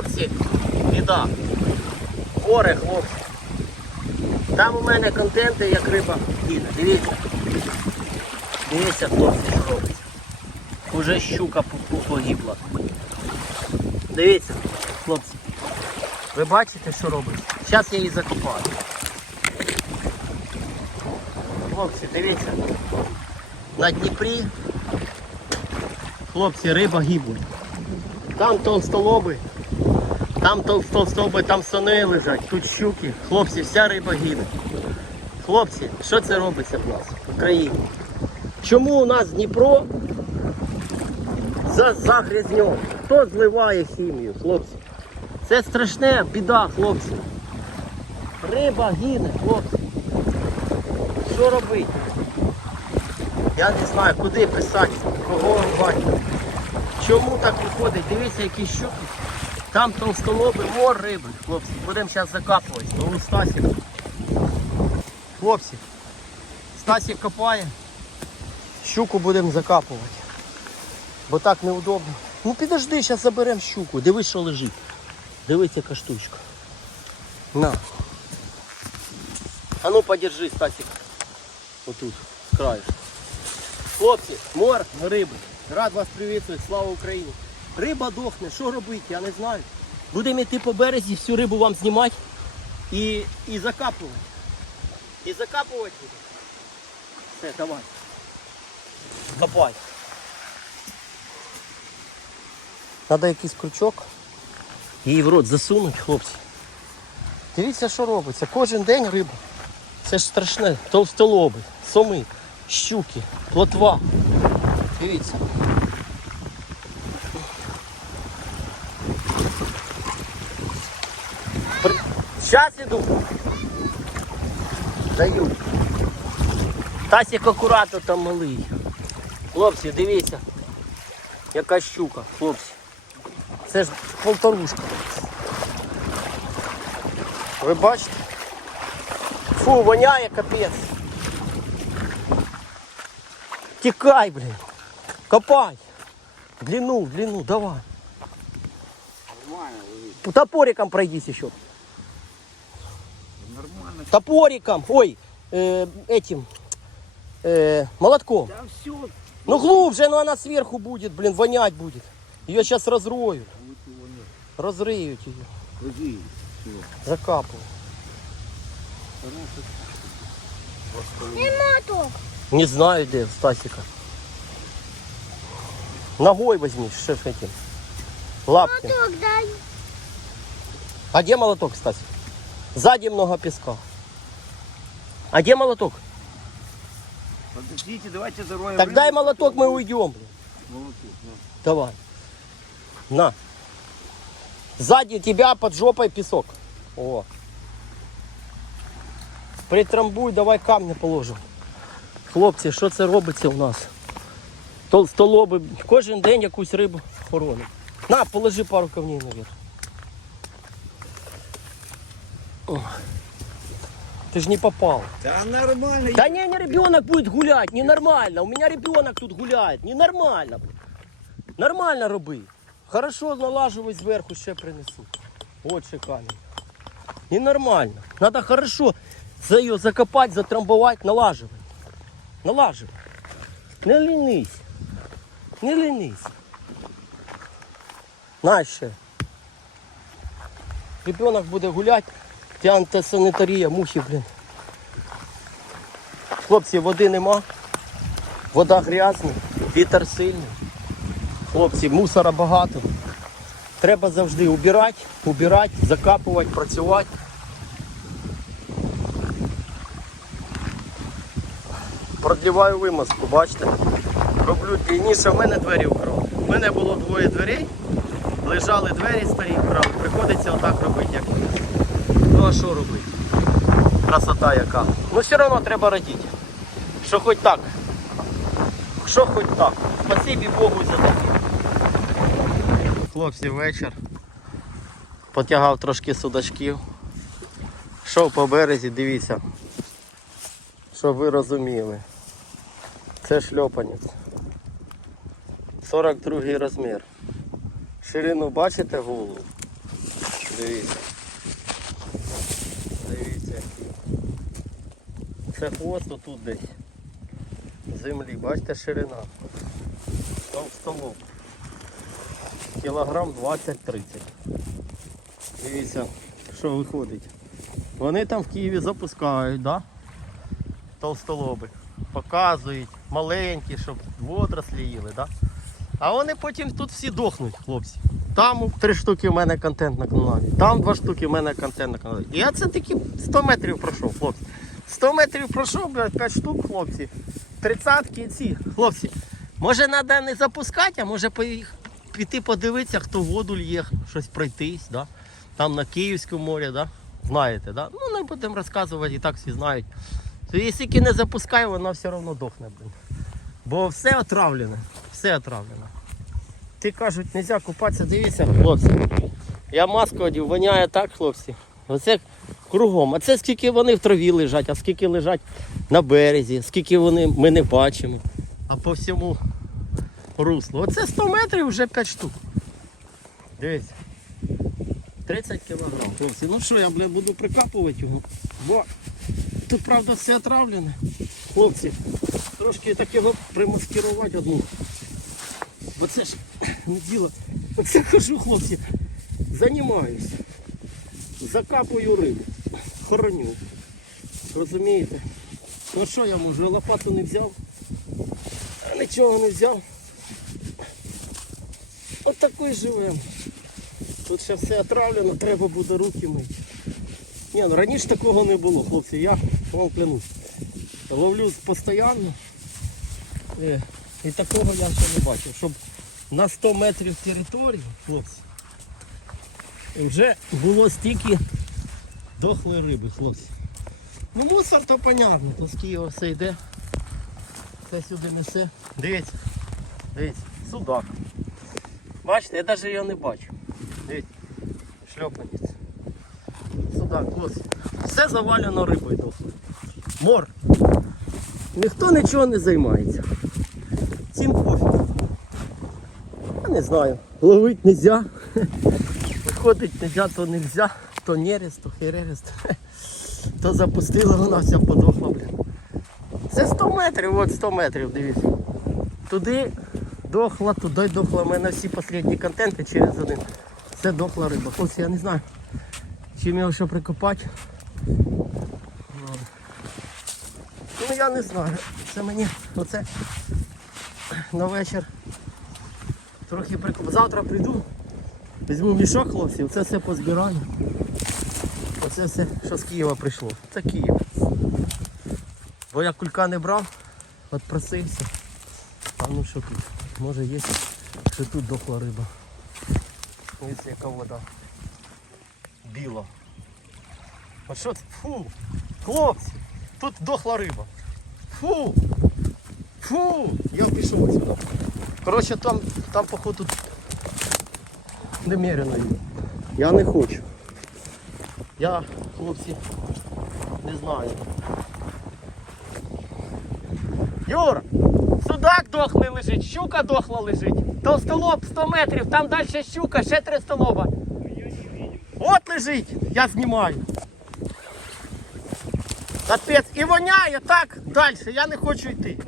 хлопці, біда. Горе, хлопці. Там у мене контенти, як риба гине. Дивіться. Дивіться, хлопці, що робиться. Уже щука по- по- погибла. Дивіться, хлопці. Ви бачите, що робиться? Зараз я її закопаю. Хлопці, дивіться. На Дніпрі. Хлопці, риба гибне. Там толстолоби. Там тол- толстолоби, там сони лежать, тут щуки. Хлопці, вся риба гине. Хлопці, що це робиться в нас в Україні? Чому у нас Дніпро за, загрязньов? Хто зливає хімію, хлопці? Це страшне біда, хлопці. Риба гине, хлопці. Що робити? Я не знаю, куди писати, кого рубати. Чому так виходить? Дивіться, які щуки. Там толстолоби, мор риби. Хлопці, будемо зараз закапувати. Ну, Стасік. Хлопці, Стасік копає. Щуку будемо закапувати. Бо так неудобно. Ну підожди, зараз заберемо щуку. Дивись, що лежить. Дивись, яка штучка. На. А ну подержи, Стасік. Отут, з краю. Хлопці, мор риби. Рад вас привітати, слава Україні. Риба дохне, що робити, я не знаю. Будемо йти по березі, всю рибу вам знімати і, і закапувати. І закапувати. Все, давай. Копай. Треба якийсь крючок. Її в рот засунуть, хлопці. Дивіться, що робиться. Кожен день риба. Це ж страшне. Товстолоби, соми, щуки, плотва. Дивіться. Щас іду. Даю. Тасік акуратно там малий. Хлопці, дивіться. Яка щука, хлопці. Це ж полторушка. Ви бачите? Фу, воняє капець. Тікай, блін. Копай. Длину, длину, давай. Нормально. Топориком пройдись еще. Топориком. Ой, э, этим. Э, молотком. Да все. Ну глубже, но она сверху будет, блин, вонять будет. Ее сейчас разроют. Разрыют ее. Все. Закапывают. Нема тут. Не знаю, где Стасика. Ногой возьми, шеф этим. Лапки. Моток дай. А где молоток, Стасик? Сзади много песка. А где молоток? Подождите, давайте зароем. Так дай молоток, мы уйдем. блин. Молоток, да. Давай. На. Сзади тебя под жопой песок. О. Притрамбуй, давай камня положимо. Хлопці, що це робиться у нас? Толстолоби. Кожен день якусь рибу хоронимо. На, положи пару камней наверх. О. Ты ж не попал. Да нормально. Да не, не ребенок будет гулять, ненормально. У меня ребенок тут гуляет, ненормально. Нормально роби. Хорошо налаживай зверху, ще принесу. От ще камінь. Ненормально. Надо хорошо за ее закопать, затрамбовать, налаживай. Налаживай. Не лінись. Не лінись. На ще. Ребенок буде гуляти, тянута санітарія, мухи, блін. Хлопці, води нема. Вода грязна, вітер сильний. Хлопці, мусора багато. Треба завжди убирати, убирати, закапувати, працювати. Продліваю вимазку, бачите? Роблю длинніше, в мене двері вкрали. У мене було двоє дверей, лежали двері старі вкрали. Приходиться отак робити, як. Ну а що робити? Красота яка. Ну все одно треба радіти. Що хоч так. Що хоч так. Спасибі Богу за таке. Хлопці, вечір. Потягав трошки судачків. Йшов по березі, дивіться. Щоб ви розуміли. Це шльопанець. 42 розмір. Ширину бачите голову? Дивіться. Це хвост тут десь. Землі, бачите, ширина. Товстолоб. Кілограм 20-30. Дивіться, що виходить. Вони там в Києві запускають, да? Толстолоби. Показують, маленькі, щоб водорослі їли, да? А вони потім тут всі дохнуть, хлопці. Там три штуки в мене контент на каналі, там два штуки в мене контент на каналі. І я це таки 100 метрів пройшов, хлопці. 100 метрів пройшов, блядь, 5 штук, хлопці. Тридцятки ці, хлопці. Може треба не запускати, а може піти подивитися, хто воду лє, щось пройтись, да? там на Київському морі, да? знаєте, да? ну не будемо розказувати, і так всі знають. То якщо не запускає, вона все одно дохне. Блин. Бо все отравлене, все отравлене. Ти кажуть, не можна купатися, дивіться, хлопці. Я маску одів, воняє так, хлопці. Оце кругом. А це скільки вони в траві лежать, а скільки лежать на березі, скільки вони ми не бачимо. А по всьому руслу. Оце 100 метрів вже 5 штук. Дивіться. 30 кілограм. Хлопці, ну що, я блядь, буду прикапувати його. Бо тут правда все отравлене. Хлопці, трошки так його примаскирувати одну. Бо це ж не діло. Оце хожу, хлопці, займаюся. Закапую рибу, хороню. Розумієте? Ну що я можу, лопату не взяв, нічого не взяв. От такий живемо. Тут ще все отравлено, треба буде руки мити. Ні, ну раніше такого не було, хлопці, я вам клянусь. Ловлю постійно. І такого я ще не бачив, щоб на 100 метрів території, хлопці, вже було стільки дохлої риби, хлопці. Ну мусор то понятно, то з Києва все йде. Це сюди несе. Дивіться, дивіться, судак. Бачите, я навіть його не бачу. Дивіться, шльопанець. Судак, ось. Все завалено рибою дохлою. Мор. Ніхто нічого не займається. Всім пофіг. Я не знаю. Ловить нельзя. Виходить нельзя, то нельзя, то нерест, то херерест. То запустила вона вся подохла, блін. Це 100 метрів, от 100 метрів, дивіться. Туди дохла, туди дохла. У мене всі останні контенти через один. Це дохла риба. Ось я не знаю, чим його ще прикопати. Ну я не знаю. Це мені оце на вечір трохи прикоп. Завтра прийду, візьму мішок хлопців, це все позбираю. Оце все, що з Києва прийшло. Це Київ. Бо я кулька не брав, от просився. А ну що тут? Може є, що тут дохла риба. Ось яка вода. Біла. А що це? Фу! Хлопці! Тут дохла риба. Фу! Фу! Я пішов сюди. Коротше, там, там походу немерено є. Я не хочу. Я, хлопці, не знаю. Юр, судак дохлий лежить, щука дохла лежить. Толстолоб 100 метрів, там далі щука, ще три столоба. От лежить, я знімаю. Капець, і воняє так далі, я не хочу йти.